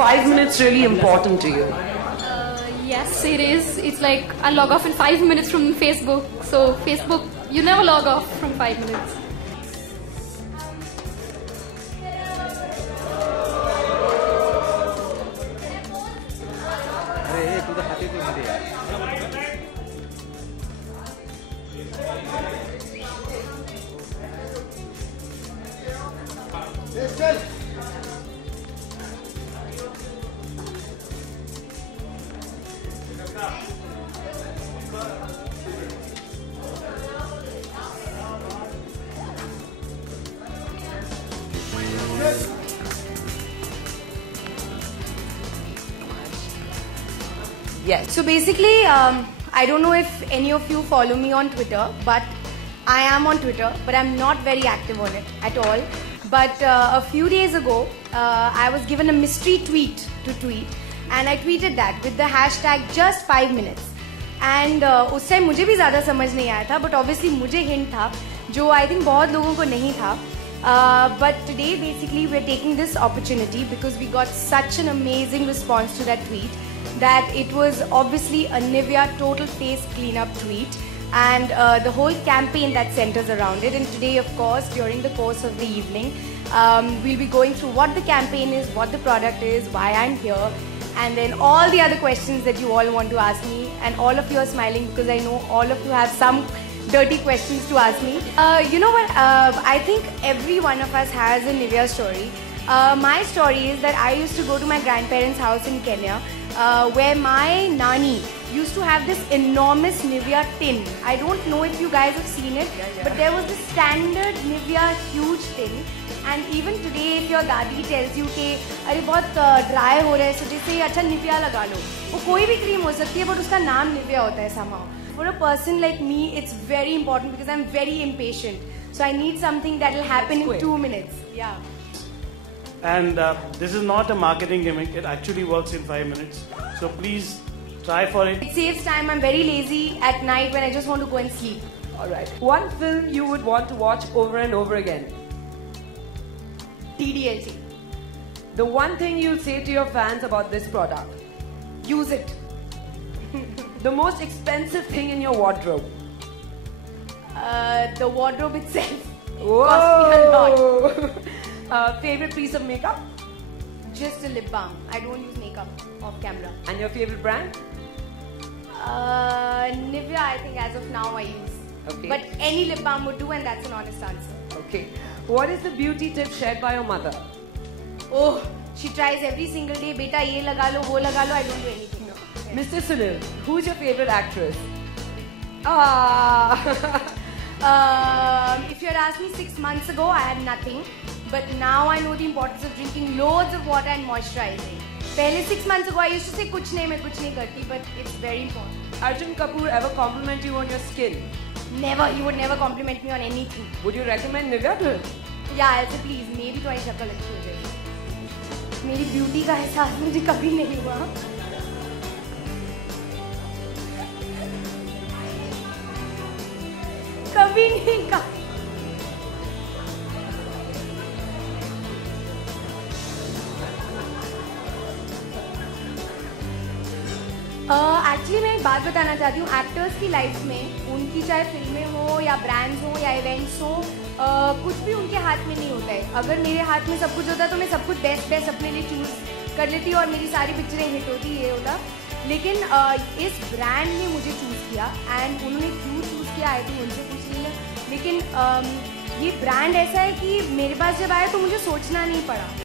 5 minutes really important to you? Yes, it is. It's like I log off in 5 minutes from Facebook. So Facebook, you never log off from 5 minutes. Yes. So basically, I don't know if any of you follow me on Twitter, but I am on Twitter, but I'm not very active on it at all. But a few days ago, I was given a mystery tweet to tweet, and I tweeted that with the hashtag just 5 minutes. And उस time मुझे भी ज़्यादा समझ नहीं आया था, but obviously मुझे hint था, जो I think बहुत लोगों को नहीं था. But today, basically, we're taking this opportunity because we got such an amazing response to that tweet that it was obviously a Nivea total face cleanup tweet, and the whole campaign that centers around it. And today, of course, during the course of the evening, we'll be going through what the campaign is, what the product is, why I'm here, and then all the other questions that you all want to ask me. And all of you are smiling because I know all of you have some dirty questions to ask me. You know what? I think every one of us has a Nivea story. My story is that I used to go to my grandparents' house in Kenya, where my nani used to have this enormous Nivea tin. I don't know if you guys have seen it, but there was this standard Nivea huge tin. And even today, if your dadi tells you कि अरे बहुत dry हो रहा है, so जैसे अच्छा Nivea लगा लो. वो कोई भी cream हो सकती है, but उसका नाम Nivea होता है somehow. For a person like me, it's very important because I'm very impatient. So I need something that will happen in 2 minutes. Yeah. And this is not a marketing gimmick. It actually works in 5 minutes. So please try for it. It saves time. I'm very lazy at night when I just want to go and sleep. Alright. One film you would want to watch over and over again? TDLC. The one thing you'll say to your fans about this product? Use it. The most expensive thing in your wardrobe? The wardrobe itself. Whoa. Cost me a lot. Favorite piece of makeup? Just a lip balm. I don't use makeup off camera. And your favorite brand? Nivea, I think as of now I use. Okay. But any lip balm would do, and that's an honest answer. Okay. What is the beauty tip shared by your mother? Oh, she tries every single day. Beta, ye laga lo, wo laga lo. I don't do anything. No. Mr. Sunil, who's your favorite actress? If you had asked me 6 months ago, I had nothing. But now I know the importance of drinking loads of water and moisturizing. Pehle 6 months ago, I used to say kuch nahi, main kuch nahi karti, but it's very important. Arjun Kapoor ever compliment you on your skin? Never. He would never compliment me on anything. Would you recommend Nivea to him? Yeah, I'll say please, maybe तुम्हारी शक्ल अच्छी हो जाएगी. मेरी beauty का एहसास मुझे कभी नहीं हुआ. कभी नहीं कहा. एक्चुअली मैं एक बात बताना चाहती हूँ. एक्टर्स की लाइफ में उनकी चाहे फिल्में हो या ब्रांड्स हो या इवेंट्स हो, कुछ भी उनके हाथ में नहीं होता है. अगर मेरे हाथ में सब कुछ होता तो मैं सब कुछ बेस्ट अपने लिए चूज़ कर लेती और मेरी सारी पिक्चरें हिट होती, ये होता. लेकिन इस ब्रांड ने मुझे चूज़ किया, एंड उन्होंने क्यों चूज़ किया आई थिंक उनसे कुछ नहीं है. लेकिन ये ब्रांड ऐसा है कि मेरे पास जब आया तो मुझे सोचना नहीं पड़ा.